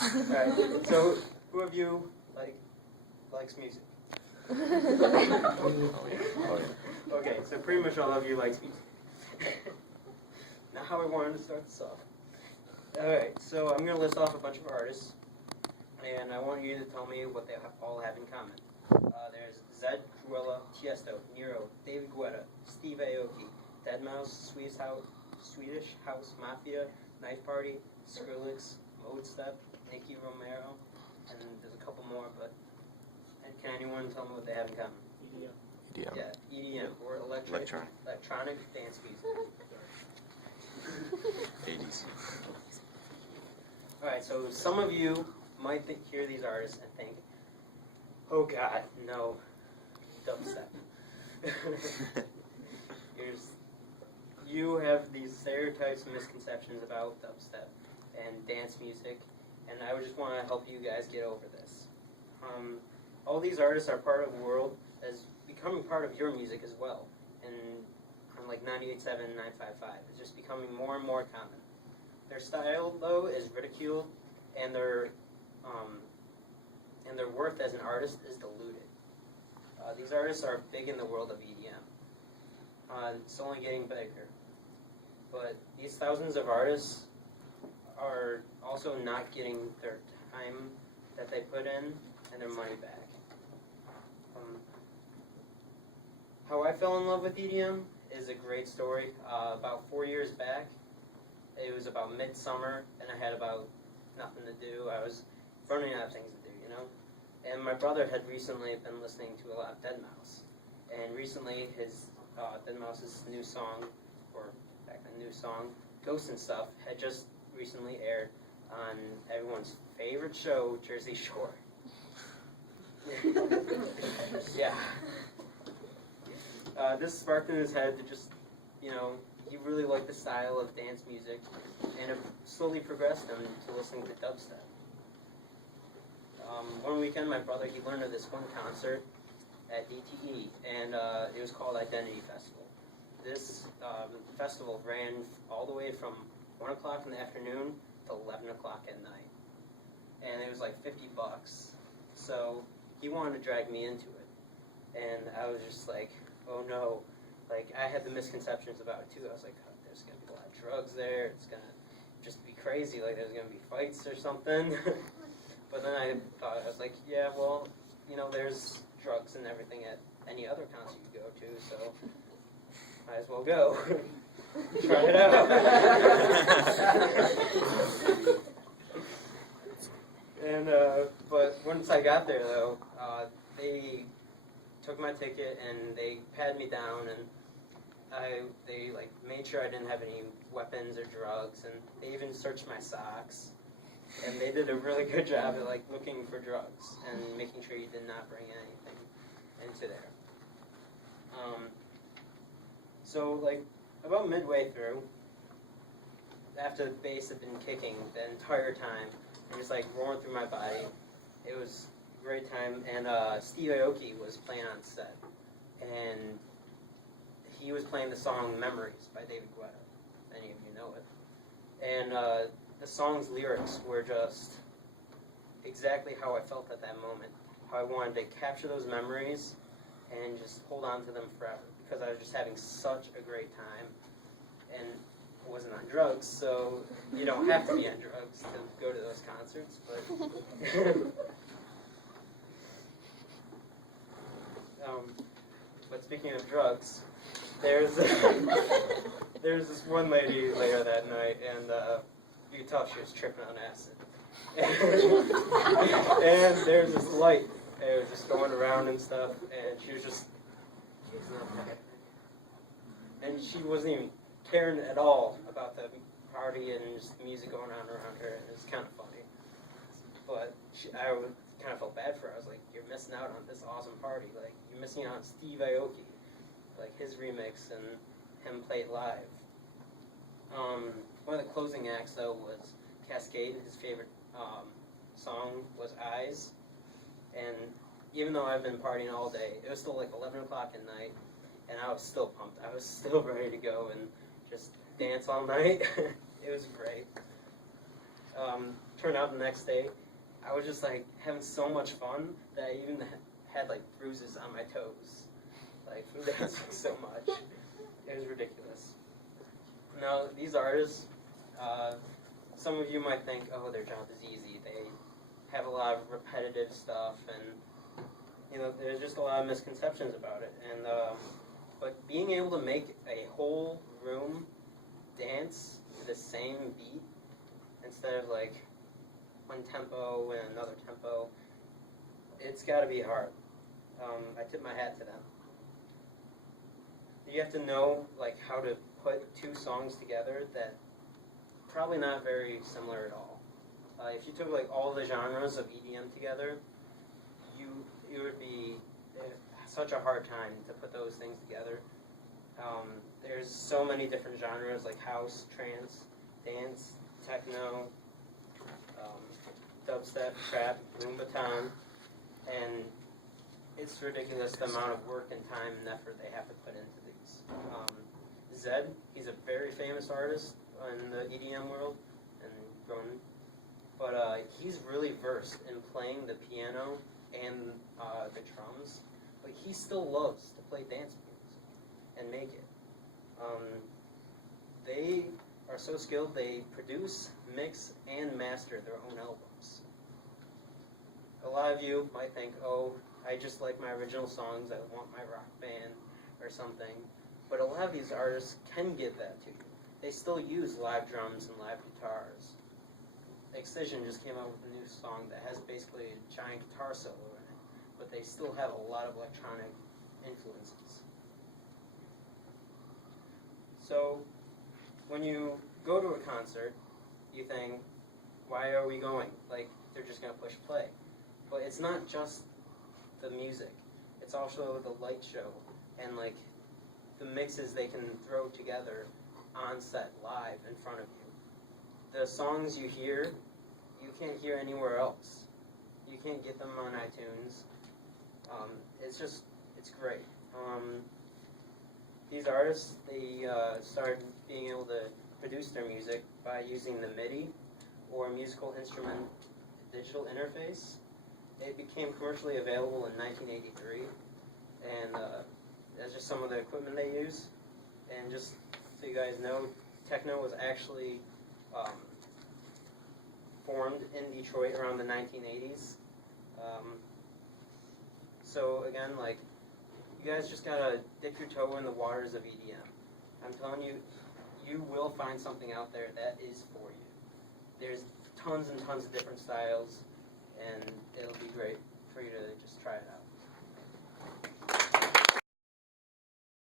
Alright, so who of you likes music? Okay, so pretty much all of you likes music. Not how I wanted to start this off. Alright, so I'm going to list off a bunch of artists, and I want you to tell me what they all have in common. There's Zed, Cruella, Tiesto, Nero, David Guetta, Steve Aoki, Deadmau5, Swedish House Mafia, Knife Party, Skrillex, Modestep, Nicky Romero, and there's a couple more, but can anyone tell me what they have in common? EDM. Yeah, EDM, or electronic dance music. 80s. Alright, so some of you might hear these artists and think, oh god, no, dubstep. You have these stereotypes and misconceptions about dubstep and dance music, and I would just want to help you guys get over this. All these artists are part of the world as becoming part of your music as well, and on like 98.7, 955, it's just becoming more and more common. Their style, though, is ridiculed, and their worth as an artist is diluted. These artists are big in the world of EDM. It's only getting bigger. But these thousands of artists are also not getting their time that they put in and their money back. How I fell in love with EDM is a great story. About 4 years back, it was about midsummer, and I had about nothing to do. I was running out of things to do, you know? And my brother had recently been listening to a lot of Deadmau5. And recently, his Deadmau5's new song, or back then new song, Ghosts and Stuff, had just recently aired on everyone's favorite show, Jersey Shore. Yeah. This sparked in his head to just, you know, he really liked the style of dance music, and it slowly progressed him to listening to dubstep. One weekend, my brother, he learned of this one concert at DTE, and it was called Identity Festival. This festival ran all the way from 1 o'clock in the afternoon to 11 o'clock at night, and it was like $50. So he wanted to drag me into it, and I was just like, oh no. Like, I had the misconceptions about it too. I was like, oh, there's going to be a lot of drugs there, it's going to just be crazy, like there's going to be fights or something. But then I thought, I was like, yeah, well, you know, there's drugs and everything at any other concert you go to, so might as well go. Try it out. And, but once I got there, though, they took my ticket and they patted me down, and they like made sure I didn't have any weapons or drugs, and they even searched my socks. And they did a really good job at like looking for drugs and making sure you did not bring anything into there. So like about midway through, after the bass had been kicking the entire time and just like roaring through my body, it was a great time. And Steve Aoki was playing on set, and he was playing the song "Memories" by David Guetta. If any of you know it. And the song's lyrics were just exactly how I felt at that moment. How I wanted to capture those memories and just hold on to them forever, because I was just having such a great time, and I wasn't on drugs, so you don't have to be on drugs to go to those concerts. But speaking of drugs, there's this one lady later that night, and you could tell she was tripping on acid. And there's this light, and it was just going around and stuff, and she was just gazing up at it. And she wasn't even caring at all about the party and just the music going on around her, and it was kind of funny. But I kind of felt bad for her. I was like, you're missing out on this awesome party. Like, you're missing out on Steve Aoki, like his remix and him play it live. One of the closing acts, though, was Cascade. His favorite song was Eyes. And even though I've been partying all day, it was still like 11 o'clock at night, and I was still pumped. I was still ready to go and just dance all night. It was great. turned out the next day, I was just like having so much fun that I even had like bruises on my toes, like from dancing so much. It was ridiculous. Now these artists, some of you might think, oh, their job is easy. They have a lot of repetitive stuff, and there's just a lot of misconceptions about it. And but being able to make a whole room dance to the same beat instead of like one tempo and another tempo, it's got to be hard. I tip my hat to them. You have to know like how to put two songs together that probably not very similar at all. If you took like all the genres of EDM together, you would be such a hard time to put those things together. There's so many different genres like house, trance, dance, techno, dubstep, trap, moombahton, and it's ridiculous the amount of work and time and effort they have to put into these. Zedd, he's a very famous artist in the EDM world and grown, but he's really versed in playing the piano and the drums, but he still loves to play dance music and make it. They are so skilled, they produce, mix, and master their own albums. A lot of you might think, oh, I just like my original songs, I want my rock band or something, but a lot of these artists can give that to you. They still use live drums and live guitars. Excision just came out with a new song that has basically a giant guitar solo in it, but they still have a lot of electronic influences. So, when you go to a concert, you think, why are we going? Like, they're just going to push play. But it's not just the music. It's also the light show and, like, the mixes they can throw together on set, live, in front of you. The songs you hear, you can't hear anywhere else. You can't get them on iTunes. It's great. These artists, they started being able to produce their music by using the MIDI, or musical instrument digital interface. It became commercially available in 1983, and that's just some of the equipment they use. And just so you guys know, techno was actually formed in Detroit around the 1980s. So again, like, you guys just gotta dip your toe in the waters of EDM. I'm telling you, you will find something out there that is for you. There's tons and tons of different styles, and it'll be great for you to just try it out.